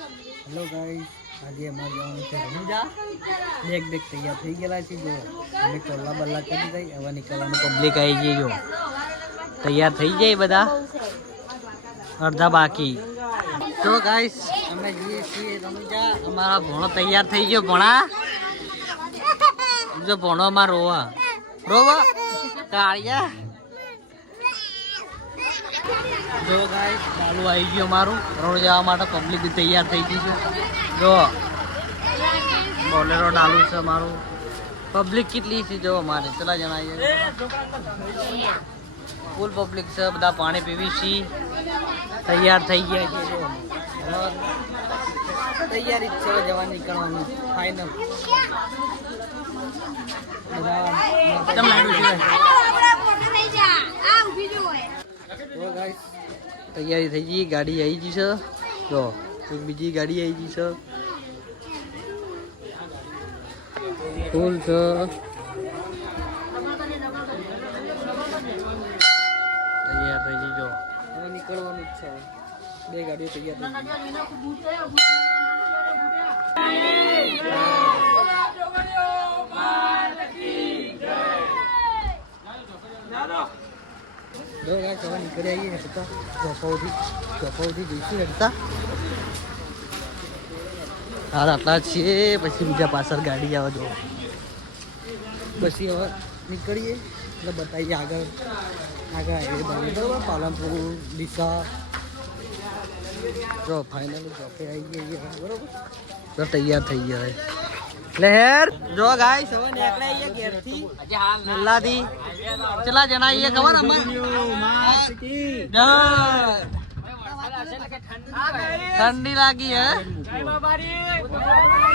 Hello guys, આજે અમારે જવાનું છે રણુજા. બેગ તૈયાર થઈ ગયેલા છે. જો અમે કલ્લા બલ્લા કરી દીધા. હવે નીકળવાનું પબ્લિક આવી ગઈ. જો તૈયાર થઈ જાય બધા, અડધા બાકી. તો ગાઈસ અમે જઈએ છીએ રણુજા. અમારા ભણો તૈયાર થઈ ગયો. ભણા જો ભણો અમારો રોવા રોવા કાળિયા. જો ગાઈસ ચાલુ આવી ગયું અમારું રણુજા જવા માટે. પબ્લિક બી તૈયાર થઈ ગઈ છે. જો બોલેરો ડાલુ છે અમારું. પબ્લિક કેટલી છે જો અમારે, ચલા જણા ફૂલ પબ્લિક છે. બધા પાણી પીવી છે. તૈયાર થઈ ગયા છે. જો તૈયારી છે જવા નીકળવાનું ફાઇનલ. તૈયારી થઈ ગઈ. ગાડી આવી ગઈ છે. જો એક બીજી ગાડી આવી ગઈ છે. ફૂલ છે. તૈયાર થઈ ગઈ. જો નીકળવાનું જ છે. બે ગાડીઓ તૈયાર થઈ નીકળી આવીએ હતા. ચોપાઓથી જઈશું હતા. હાલ આટલા છીએ. પછી બીજા પાછળ ગાડી આવે. જો પછી હવે નીકળીએ એટલે બતાવીએ આગળ હાઈવે બની બરાબર. પાલનપુર ડીસા. જો ફાઇનલ ચોપે આવી ગઈ બરોબર. તો તૈયાર થઈ ગયા લહેર. જો ગાઈસ હવે નીકળ્યા આવીએ ઘેરથી નલ્લાથી. ચલા જણા આવીએ ખબર ઠંડી લાગી હે.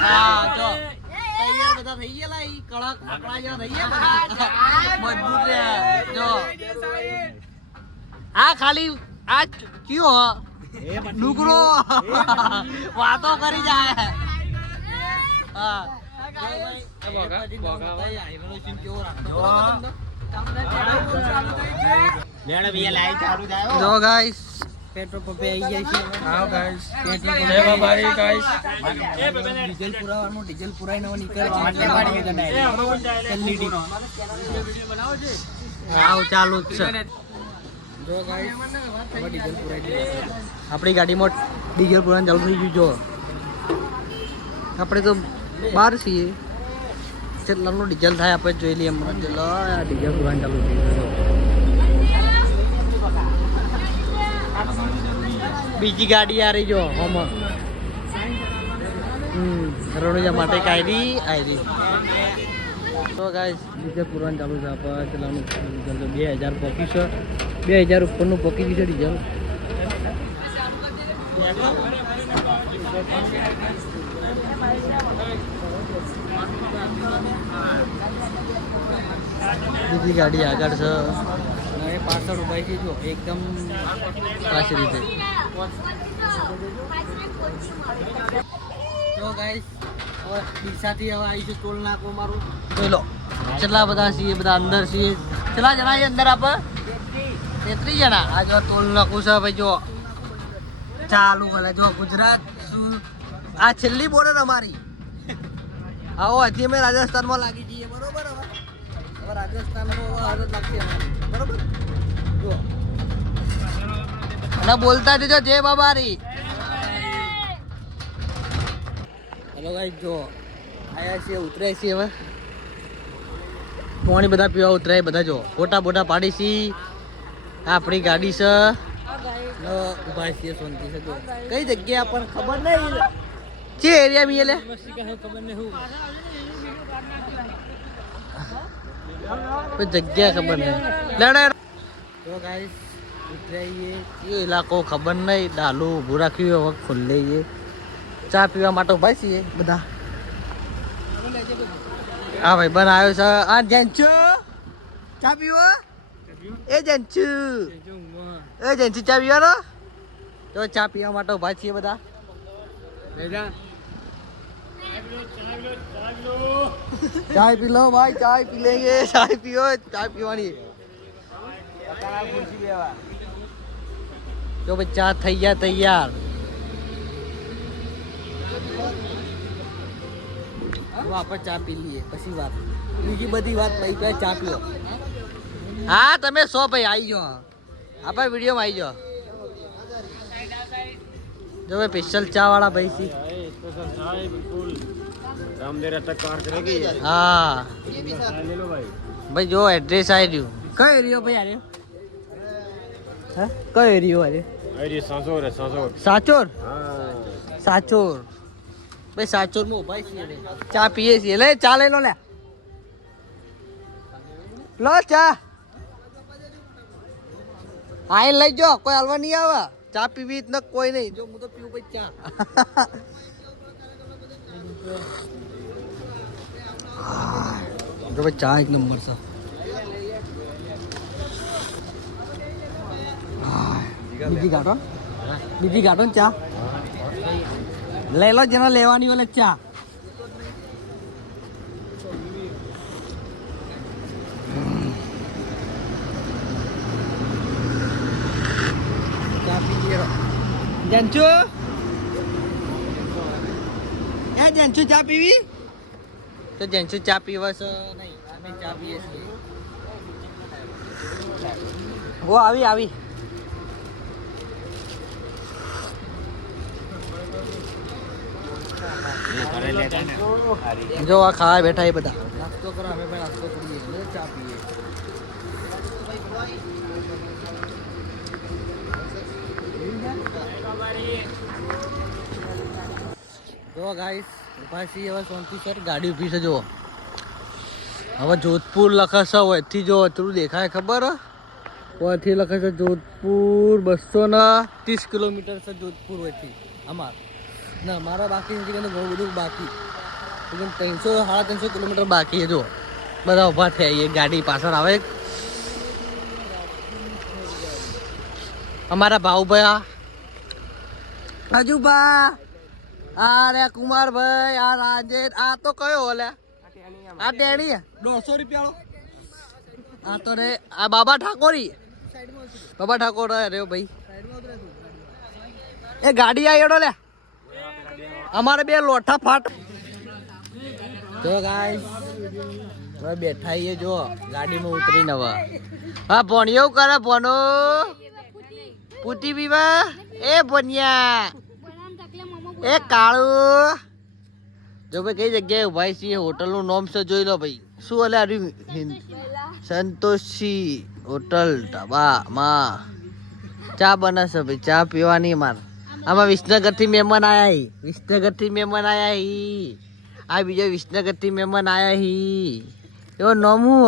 હા જો તૈયાર બધા થઈ ગયેલા. ઈ કડક આકડા જેવા થઈ ગયા. મજબૂત રે. જો આ ખાલી આ કયો ડુકરો વાતો કરી જાય. હા જો ગાઈસ પેટ્રોલ પંપે આવી જાય છે. હા ગાઈસ ડીઝલ પુરાવાનું. ડીઝલ પુરાઈને નીકળવાનું ચાલુ જ છે. જો ગાઈસ ડીઝલ પુરાઈ આપણી ગાડીમાં ડીઝલ પુરાવાનું ચાલુ થઈ ગયું. જો આપણે તો બહાર છીએ. કેટલાનું ડીઝલ થાય આપણે જોઈ લઈએ. હમણાં ડીઝલ પુરાવાનું ચાલુ થઈ ગયું. બીજી ગાડી આ રહી. જો હમ રણુજા માટે કાયદી આવી. તો ગાઈસ ડીઝલ પુરાવાનું ચાલુ છે. આપણે કેટલાનું ડીઝલ તો 2000 પોકી છે. 2000 ઉપરનું પોકી ગયું છે ડીઝલ. બીજી ગાડી આગળ છે. એ પાછળ ઉભાઈ છે. જો એકદમ પાછી રીતે. તો ગાઈસ હવે ડીસાથી હવે આવીશું ટોલ નાકું મારું. જોઈ લો કેટલા બધા છીએ. બધા અંદર છીએ. કેટલા જણા છે અંદર? આપણે 33 જણા. આ જો ટોલ નાકું છે ભાઈ. જો ચાલુ કરે. જો ગુજરાત આ છેલ્લી બોર્ડર અમારી. આવો હજી અમે રાજસ્થાનમાં લાગી જઈએ બરોબર. હવે રાજસ્થાનમાં હાલત લાગશે બરોબર. જો અને બોલતા જજો જય બાબારી. હેલો ગાઈસ જો આયા છીએ. ઉતરાય છીએ હવે. પાણી બધા પીવા ઉતરાય બધા. જો ફોટા બોટા પાડી છી. આપણી ગાડી છે. ઉભા છીએ શાંતિ છે. જો કઈ જગ્યા પણ ખબર નહીં છે. એરિયા મી એટલે ખબર નહીં જગ્યા ખબર નહીં. લડે તો ગાઈસ ઉતરાઈએ. એ ઇલાકો ખબર નહીં. ડાલું ઊભું રાખ્યું. હવે ખુલ્લે ચા પીવા માટે ઉભા છીએ બધા. હા ભાઈ બન આવ્યો છે. આ જેન્ચુ ચા પીવો. એ જેન્ચુ ચા પીવાનો. તો ચા પીવા માટે ઉભા છીએ બધા. ચાय पी लो भाई. चाय पी लेंगे. चाय पियो. चाय पीवानी. जो भाई चा થઈ ગયા તૈયાર. આપણે ચા પી લઈએ પછી વાત, બીજી બધી વાત પછી પહેલા ચા પીઓ. હા તમે સો ભાઈ આવી જાઓ, આપણે વિડીયોમાં આવી જાઓ. જો ભાઈ સ્પેશિયલ ચા વાળા ભાઈ છે. હા ભાઈ જો એડ્રેસ આવી રહ્યું. કયો એરિયો ભાઈ આર્યો? હા કયો એરિયો આર્યો? સાચોર. સાચોર ભાઈ, સાચોર માં ઉભા છીએ, ચા પીએ છીએ. લે ચા લઈ લો, લે લો ચા. હા લઈ જાઓ, કોઈ હાલવા નહીં આવે. ચા પીવી જ ન કોઈ નહીં. જો હું તો પીવું ભાઈ ચા. જો ભાઈ ચા એક નંબર છે. બીજી ગાંઠો, બીજી ગાંઠો ને ચા લઈ લો, જેને લેવાની હોય ચા. ચા પી જંચુ, એ જંચુ ચા પીવી? તો જંચુ ચા પીવા છે નહીં, અમે ચા પીએ છીએ. ઓ આવી આવી. જો આ ખાવા બેઠા એ બધા નાસ્તો કરો, અમે પણ નાસ્તો કરીએ, ચા પીએ. જો ગાઈસ ઉભા છીએ હવે શાંતિ સર, ગાડી ઊભી છે. જો હવે જોધપુર લખે છે, હોયથી જો થોડું દેખાય ખબર? હોયથી લખે છે જોધપુર. 230 કિલોમીટર છે જોધપુર હોયથી અમાર. ના મારા બાકી નથી, ઘણું બધું બાકી. 300-350 કિલોમીટર બાકી છે. જો બધા ઊભા થયા, ગાડી પાછળ આવે. અમારા ભાઉભાઈ રાજુભા, અરે કુમારભાઈ, આ રાજેશ, આ તો કયો ઓલે? આ ટેણી 150 રૂપિયા. આ તો રે આ બાબા ઠાકોરી, બાબા ઠાકોર અરે ભાઈ. એ ગાડી આયડો લે, અમારે બે લોઠા ફાટ. તો ગાઈસ હવે બેઠા છીએ, જો ગાડીમાં ઉતરીને હવે. હા ભણ્યો કરે ભણો પૂતી પીવા. એ ભણ્યા એ કાળું. જો ભાઈ કઈ જગ્યાએ ઉભા છીએ, હોટલનું નામ છે જોઈ લો ભાઈ. શું અલે આર્યું? સંતોષી હોટલ ઢાબામાં ચા બનાવશે ભાઈ, ચા પીવાની. માર આમાં વિસનગરથી મહેમાન આયા, વિસનગરથી મહેમાન આયા હી. આ બીજો વિસનગરથી મહેમાન આયા હી. એવો નામ હું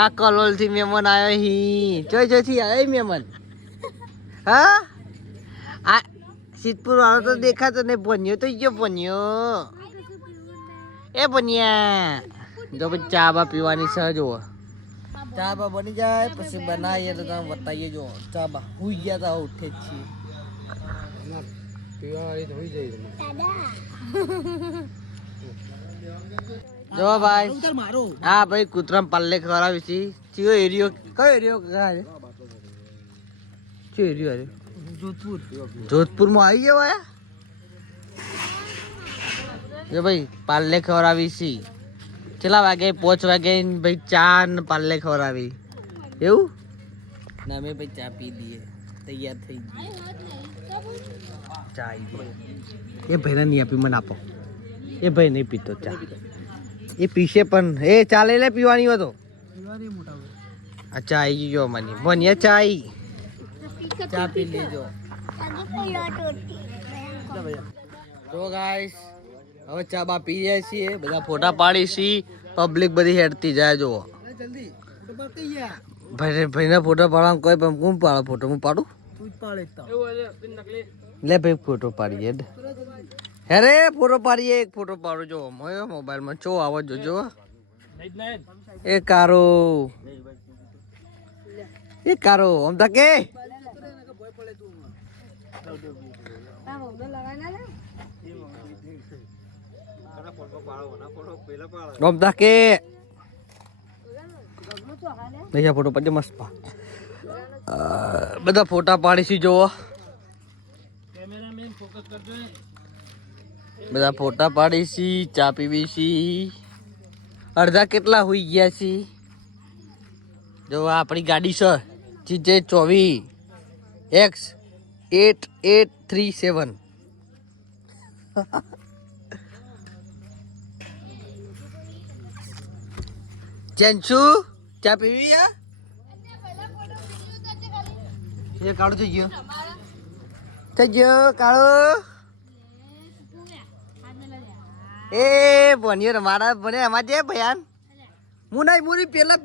આ કલોલથી મહેમાન આવ્યો હી. જોઈથી આવ્યો મહેમાન. હા આ સિદ્ધપુર વાળો તો દેખાતો ને. ભન્યો તો ગયો ભન્યો. એ ભન્યા જો પછી ચા બા પીવાની છે. જો ચા બા બની જાય પછી બનાવીએ તો તમે બતાવીએ. જો ચા બા હુઈ ગયા તા, ઉઠે જ છીએ. જો ભાઈ હા ભાઈ કૂતરામ પાલ્લે ખવડાવી છે. ચિયો એરિયો? કયો એરિયો? કયો એરિયો? જોધપુર. જોધપુર માં આવી ગયા. જો ભાઈ પાલ્લે ખવડાવી છે. કેટલા વાગે? 5 વાગે ભાઈ ચા ને પાલ્લે ખવડાવી. એવું ને અમે ભાઈ ચા પી દઈએ, તૈયાર થઈ ગઈ ચા. એ ભાઈને નહીં આપી, મને આપો. એ ભાઈ નહીં પીતો ચા. એ પીશે પણ એ ચાલે લે પીવાની હતો. આ ચા આવી ગયો મને. મને ચા આવી, ચા પી લેજો. તો ગાઈસ હવે ચા બા પી જાય છીએ, બધા ફોટા પાડી છી. પબ્લિક બધી હેડતી જાય. જો ભાઈને ફોટો પાડવા કોઈ પણ કોણ પાડે ફોટો? હું પાડું? લે ભાઈ ફોટો પાડીએ. અરે ફોટો પાડીએ, એક ફોટો પાડો. જો મોબાઈલમાં ચો આવો જોજો. એ કારો, એ કારો આમ તકે ગમતા કે ફોટો પાડે મસ્ત. બધા ફોટા પાડીશું. જોવો બધા ફોટા પાડી છી, ચા પીવી છી. અડધા કેટલા હોઈ ગયા છી. જો આપણી ગાડી છે GJ24X8837. ચંચુ ચા પીવી યા એ કાળો થઈ ગયો કાળો. એ ભણ્યો રમાડા ભણે અમાર જે ભયાન હું નહીં મુરી પેલા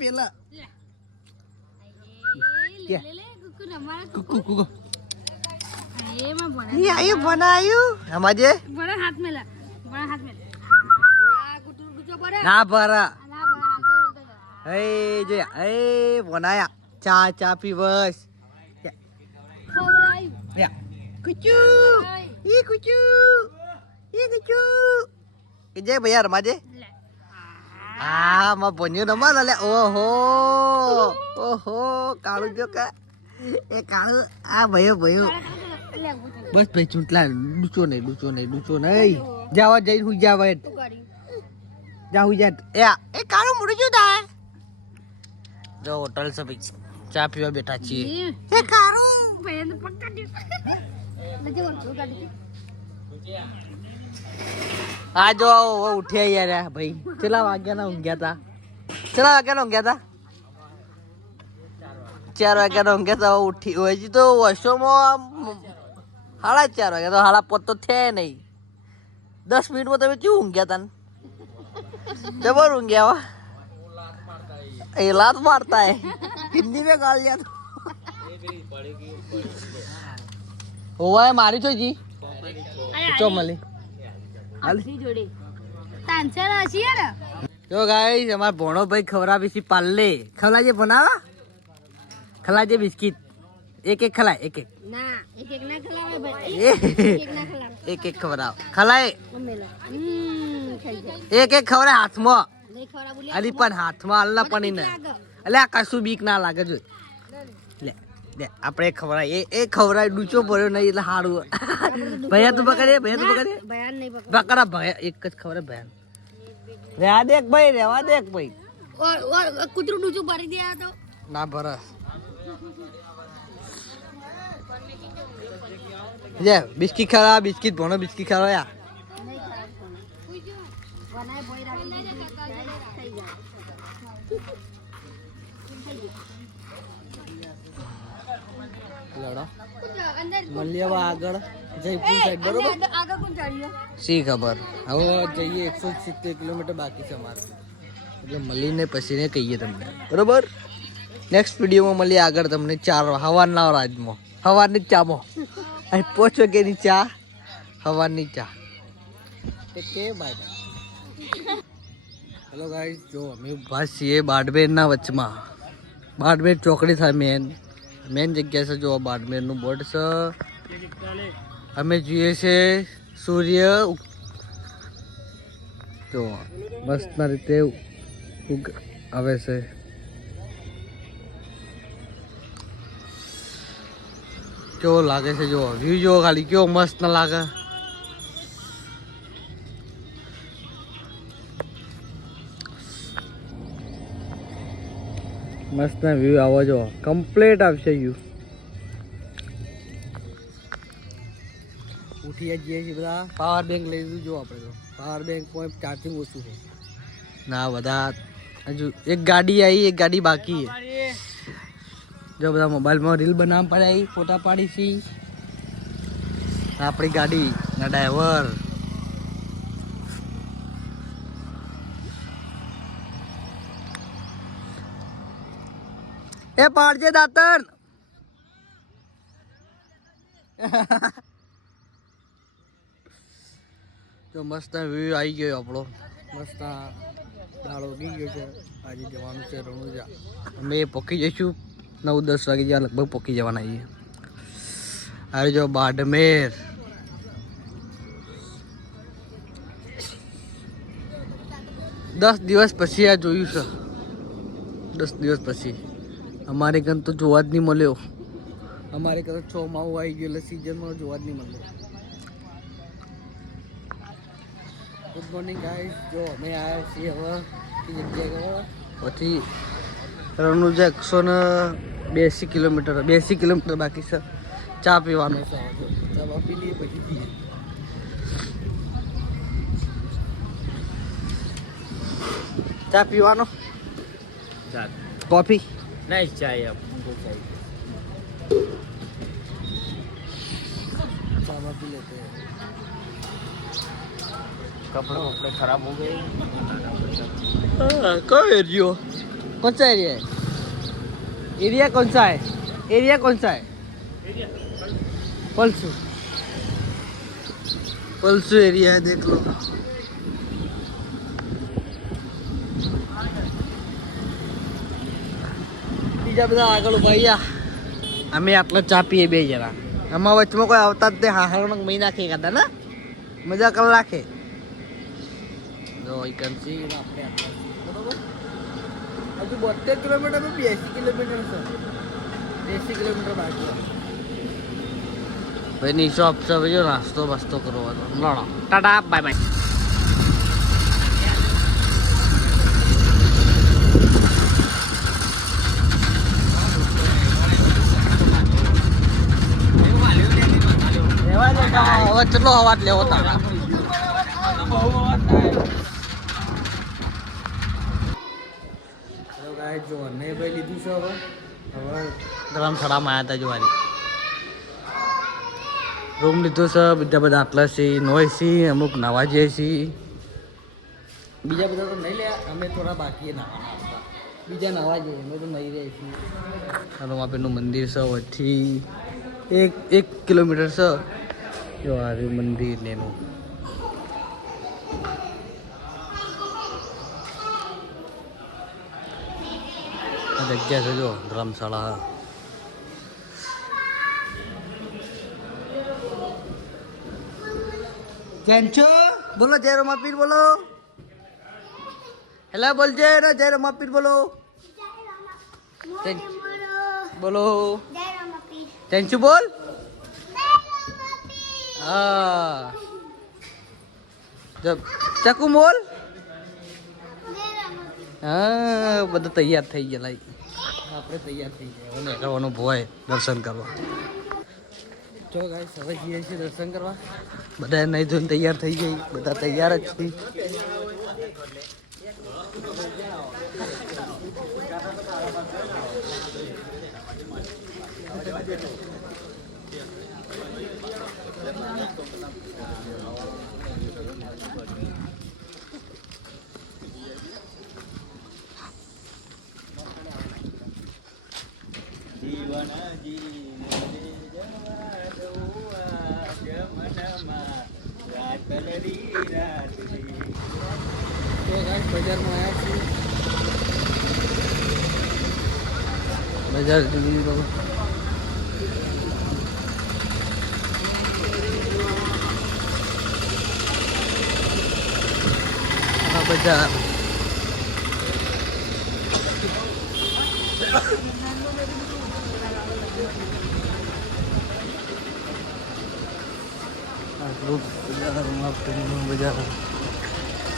ના ભરા બનાયા ચા પી બસ. જય ભૈયા રમાજે. હા માં ભણ્યો રમા લે. ઓહો કાળું જો કા એ કાળું આ ભયો બસ ભાઈ ચૂંટલા ડૂચો નહીં જાવા જઈને હુઈ જા ભાઈ જા હુઈ જા. એ કાળું મુડી જો થાય. જો હોટલ સે ભાઈ ચા પીવા બેઠા છીએ. એ કાળું ભાઈ ને પકડી આ જો ઉઠ્યા યાર ભાઈ. કેટલા વાગ્યાના ઊંઘ્યા હતા 4 વાગ્યાના ઊંઘ્યા હતા. ઉઠી હજી તો વર્ષોમાં 4:30 વાગ્યા તો 5:30 તો થયા નહીં. 10 મિનિટમાં તમે કેવું ઊંઘ્યા હતા? જબર ઊંઘ્યા એ લાત મારતા હે હિન્દી में गाल दिया हुआ है मारी तो जी चो मली તો ગાઈસ અમાર ભણો ભાઈ ખવડાવી છે પાલ્લે. ખવલાજે બનાવા ખલાજે બિસ્કિટ એક ખલાય એક ના ખલાવે ભાઈ એક ખવડાવ ખલાય એક ખવડાય હાથમાં અલી પણ હાથમાં અલ્લા પણ ને એટલે આ કશું બીક ના લાગે જો લે આપણે ખવડાય એ ખવડાય ડૂચો પડ્યો નહીં એટલે સારું. ભૈયા તું પકડે પકડા ભૈયા એક જ ખવડાય ભૈયા. રેવા દે ભાઈ કૂતરું ડૂચું ભરી દે તો ના ભરસ. જે બિસ્કિટ ખાવા બિસ્કિટ ભણો બિસ્કિટ ખાવા યા મલિયાવા આગળ જયપુર સાઈડ બરોબર શી ખબર હવે જઈએ 170 કિલોમીટર બાકી છે અમારે એટલે મળીને પછીને કહીએ તમને બરોબર. નેક્સ્ટ વિડીયોમાં મળીએ આગળ તમને 4 સવારના રાજમાં સવારની ચામાં અહીં 5 વાગ્યાની ચા સવારની ચા. કે બાય. હેલો ગાઈસ જો અમે ઉભા છીએ બાડમેરના વચમાં. બાડમેર ચોકડી થાય મેન જગ્યા છે. જો બાડમેરનું બોર્ડ છે. અમે જોઈએ છે સૂર્ય જો મસ્ત રીતે આવે છે. કેવો લાગે છે જો વ્યૂ જો ખાલી કેવો મસ્ત ના લાગે. મસ્ત ના વ્યૂ આવો જો કમ્પ્લીટ આવશે વ્યૂ. ઉઠી જઈએ છીએ બધા. પાવર બેંક લઈ લીધું જો આપણે તો પાવર બેંક પોઈન્ટ ચાર્જિંગ ઓછું છે ના બધા. હજુ એક ગાડી આવી એક ગાડી બાકી છે. જો બધા મોબાઈલમાં રીલ બનાવવા પડાય ફોટા પાડી છી. આપણી ગાડી ના ડ્રાઈવર એ પાડજે દાતણ. જો મસ્ત વ્યૂ આવી ગયો આપણો. મસ્ત દાડો ઉગી ગયો છે. આજે જવાનું છે રણુજા. અમે પહોંચી જઈશું 9-10 વાગે જ્યાં લગભગ પહોંચી જવાના છીએ. હવે જો બાડમેર દસ દિવસ પછી આ જોયું છે. 10 દિવસ પછી અમારે ઘર તો જોવા જ નહીં મળ્યો. અમારે ઘર 6 માવું આવી ગયો એટલે સિઝનમાં જોવા જ નહીં મળ્યો. Good morning guys. જો અમે આવ્યા છીએ હવે જગ્યાએ પછી રણુજા 182 કિલોમીટર બાકી છે. ચા પીવાનું છે. ચા પી લઈએ પછી જઈએ. ચા પીવાનો કોફી नहीं चाहिए अब हमको चाहिए चाय पी लेते हैं. कपड़े वपड़े खराब हो गए कौन एरिया कौन सा एरिया है? एरिया कौन सा है? एरिया कौन सा है? पल्सू पल्सू एरिया है. देख लो. બીજા બધા આગળ ઉભા રહ્યા. અમે આટલા ચા પીએ 2 જણા. આમાં વચમાં કોઈ આવતા જ નહીં. હાહારનો મહિના નાખે કાઢા ને મજા કરી નાખે. જો ઇકનસી આપણે બરોબર. હજુ 72 કિલોમીટર 82 કિલોમીટર છે. 80 કિલોમીટર બાકી. ભાઈની શોપ છે. જો નાસ્તો બાસ્તો કરવાનો. લડો ટાટા બાય બાય. હવે કેટલો અવાજ લેવો તારા? જો નહીં ભાઈ લીધું છે. હવે ધર્મશાળામાં આવ્યા હતા જોવાની. રૂમ લીધો છે. બીજા બધા આટલા છે નોય છે. અમુક નાવા જઈએ છીએ. બીજા બધા તો નહીં લે. અમે થોડા બાકી નાવાના હતા. બીજા નાવા જઈએ. અમે તો નહીં રહે છીએ. હનુમાપીરનું મંદિર છે. વચ્ચે એક કિલોમીટર છે. જો આ મંદિર લેનું જગ્યા છે. જો ધર્મશાળા. કેમ છો? બોલો જય રમાપીર બોલો. હેલા બોલજે ને જય રમાપીર બોલો. બોલો થેન્ક યુ બોલ. હા જબ ચકુ બોલ. હા બધા તૈયાર થઈ ગયા. લાઈ આપણે તૈયાર થઈ ગયા. હવે નીકળવાનું ભોય દર્શન કરવા. જો ગાઈસ હવે જઈએ છીએ દર્શન કરવા. બધા નહીં ધોઈને તૈયાર થઈ ગઈ. બધા તૈયાર જ છે. બજારમાં આવ્યા છીએ. બજાર જોઈ લો. આ બજાર બજાર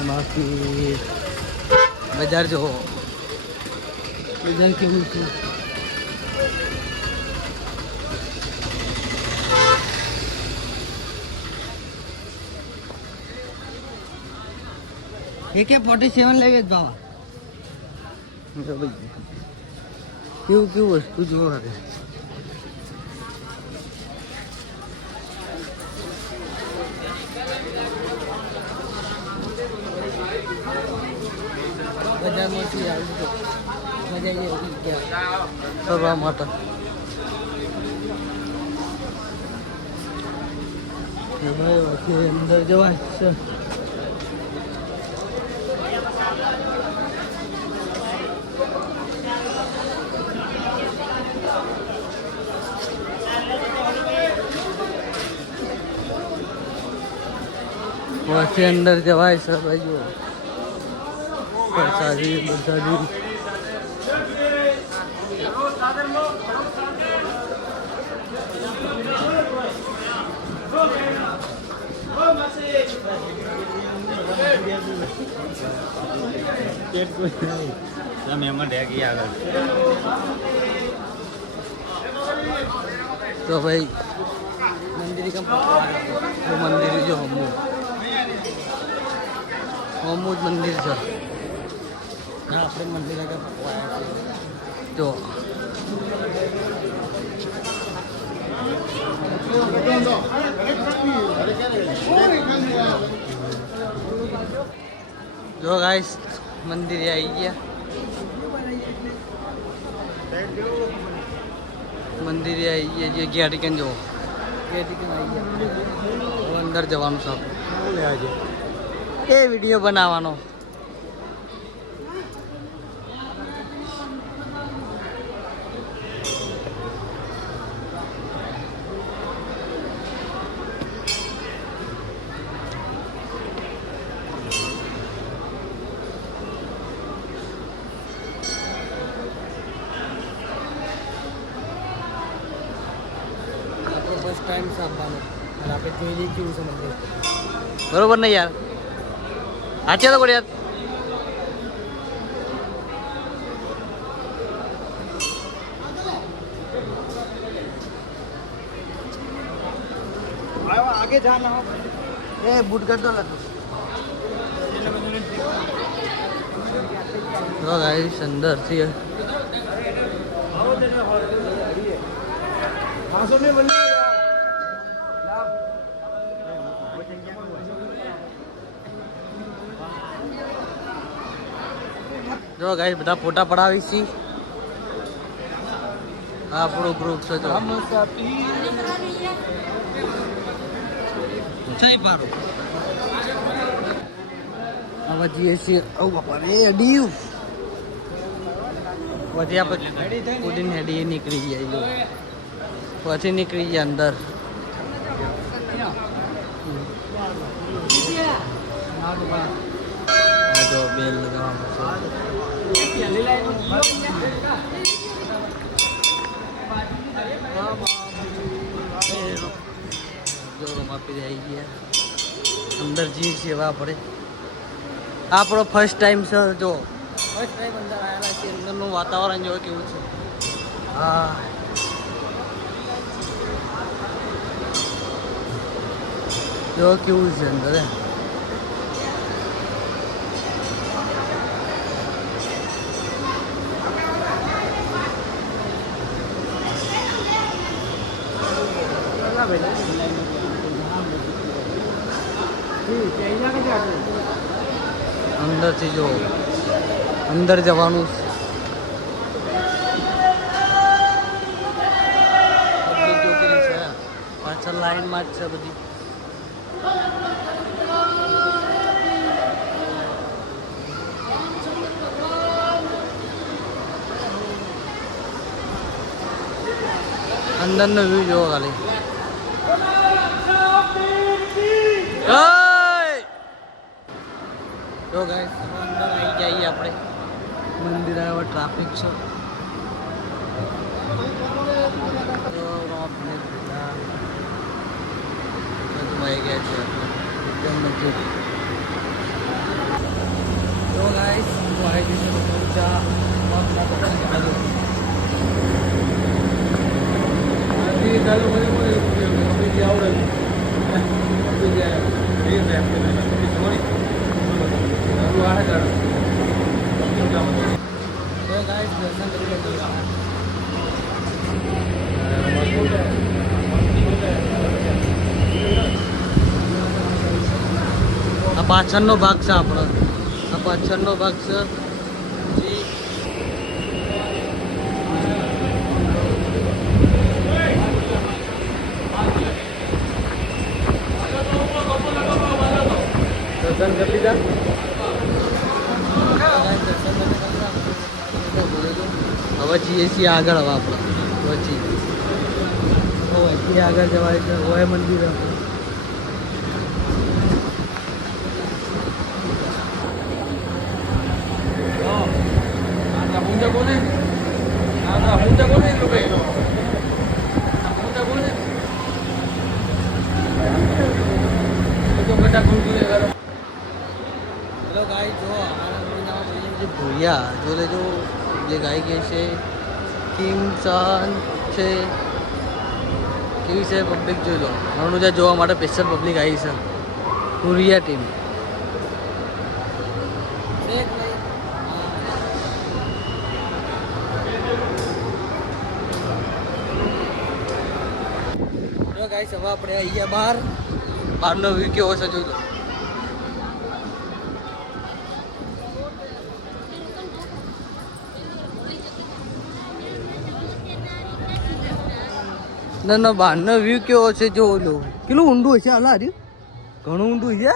બાકી બજાર જો બજાર કેવું છે. ये क्या 47 लगे बाबा. क्यों क्यों वस्तु जो है बाजार में मजा ये क्या सर्वा माता भाई अंदर जवा वैसे अंदर जवाय सर भाई बरसाती તમે એમાં ડેગી આગળ તો ભાઈ મંદિર કમ મંદિર જો હમું જ મંદિર છે આપણે મંદિર આગળ જો જો ગાઈસ મંદિરે આવી ગયા મંદિરે આવી ગયા જે ગેટ કેન જો ગેટ કેન આવી ગયા અંદર જવાનું છે એ વિડીયો બનાવવાનો ફર્સ્ટ ટાઈમ સાંભળવાનું અને આપણે જોઈ લઈએ કેવું છે મંદિર બરોબર ને યાર સાચે તો યાર आगे जाना એ બૂટ કરતો લાગતો તો ગાઈસ અંદર થી જો ગાઈસ બધા ફોટા પડાવી છી આપણું ગ્રુપ છે જો સહી પારો હવે જઈએ છીએ ઓ બાપા રે અડીયું પછી આપણે કુદીને હેડી નીકળી જાય જો પછી નીકળી જાય અંદર જો બેલ લગાવવાનું આપી આવી ગયા અંદર જઈએ છીએ હવે આપણે આપણો ફર્સ્ટ ટાઈમ છે જો ફર્સ્ટ ટાઈમ અંદર આવેલા છીએ અંદરનું વાતાવરણ જો કેવું છે હા જો કેવું છે અંદર અંદરથી જો અંદર જવાનું પાછળ લાઈનમાં જ છે બધી અંદરનો વ્યૂ જોવો ખાલી જો ગાઈસ અંદર આવી જઈએ આપણે મંદિર આવ્યા ટ્રાફિક છે આવી ગયા છે એકદમ નજીક જો ગાઈસ હું આવી જઈશ પૂજા આ પાછળનો ભાગ છે આપણો આ પાછળનો ભાગ છે દર્શન કરી લીધા હવે જઈએ છીએ આગળ હવે આપણે પછી આગળ જવાય છે હોય મંદિર ગાય જો જે ભૂયા જો લેજો જે ગાય કે છે કિમ સન છે કેવી છે પબ્લિક જોઈ લો રણુજા જોવા માટે સ્પેશિયલ પબ્લિક આવી છે ભૂરિયા ટીમ જો ગાઈસ હવે આપણે આવી ગયા બહારનો વ્યૂ કેવો છે જોઈ લો ના બહારનો વ્યૂ કેવો છે જો લો કેટલું ઊંડું છે હાલા હર્યું ઘણું ઊંડું છે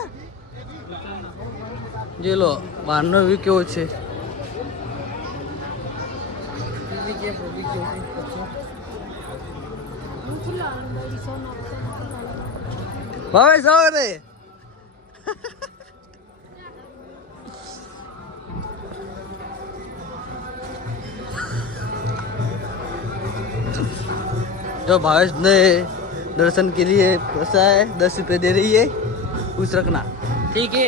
જે લો બહારનો વ્યૂ કેવો છે ભાવે સવારે जो भावेश ने दर्शन के लिए पैसा है 10 रुपये दे रही है खुश रखना ठीक है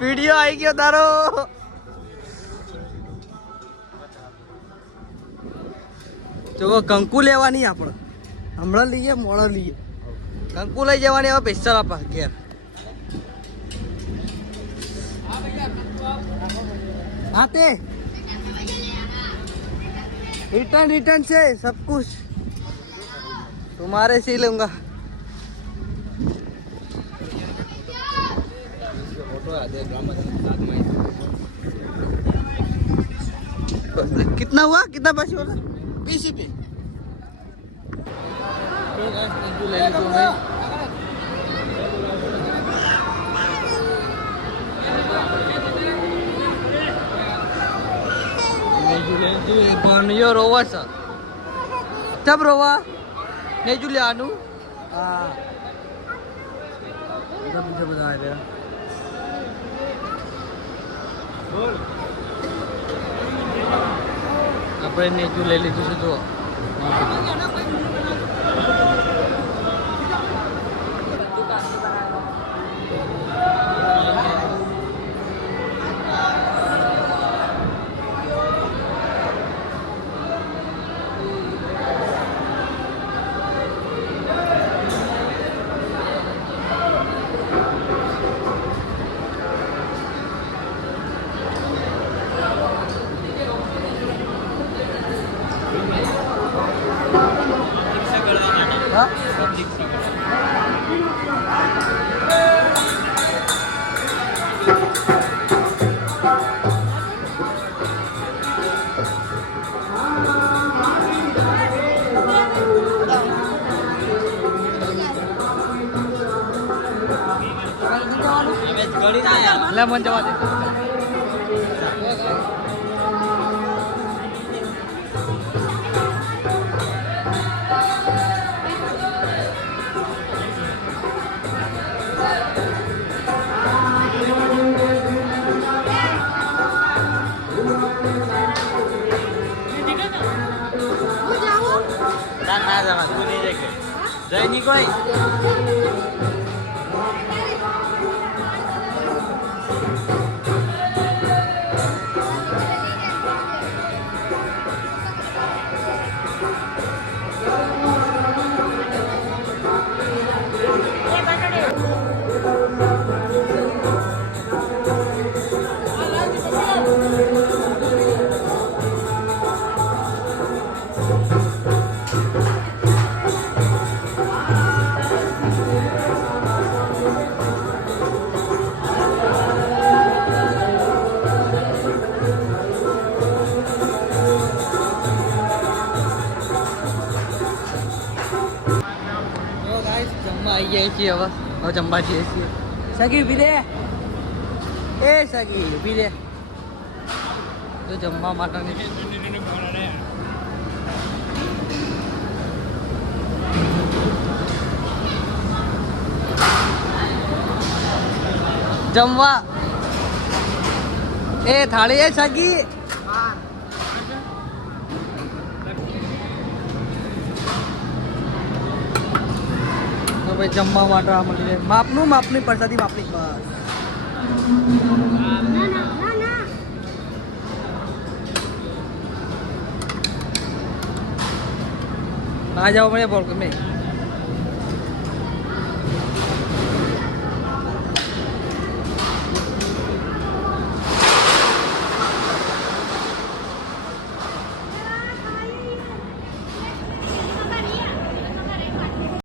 वीडियो आएगी उतारो જો કંકુ લેવાની આપણે હમણાં લઈએ મોડા લઈએ કંકુ લઈ જવાની હવે પૈસા આપા ઘેર आते रिटर्न से सब कुछ तुम्हारे से ही लूंगा कितना हुआ कितना पैसे बोला 20 रुपये ले लीजिए ભણ્યો રોવા છે તબ રોવા નહીં જુલિયાનું હા બીજા બધા આવ્યા આપણે નેજુ લઈ લીધું છે જો લેમન જવા દે ના જવા તું નહીં જઈ નહીં કોઈ આવી જાય છીએ હવે જમવા જઈએ છીએ સગી ઉભી રે એ સગી ઉભી રે તો જમવા માટેની જમવા એ થાળી એ સગી ભાઈ જમવા માટે આ મળી રહે માપની પ્રસાદી માપની બસ આ જાવ પડે બોલ ગમે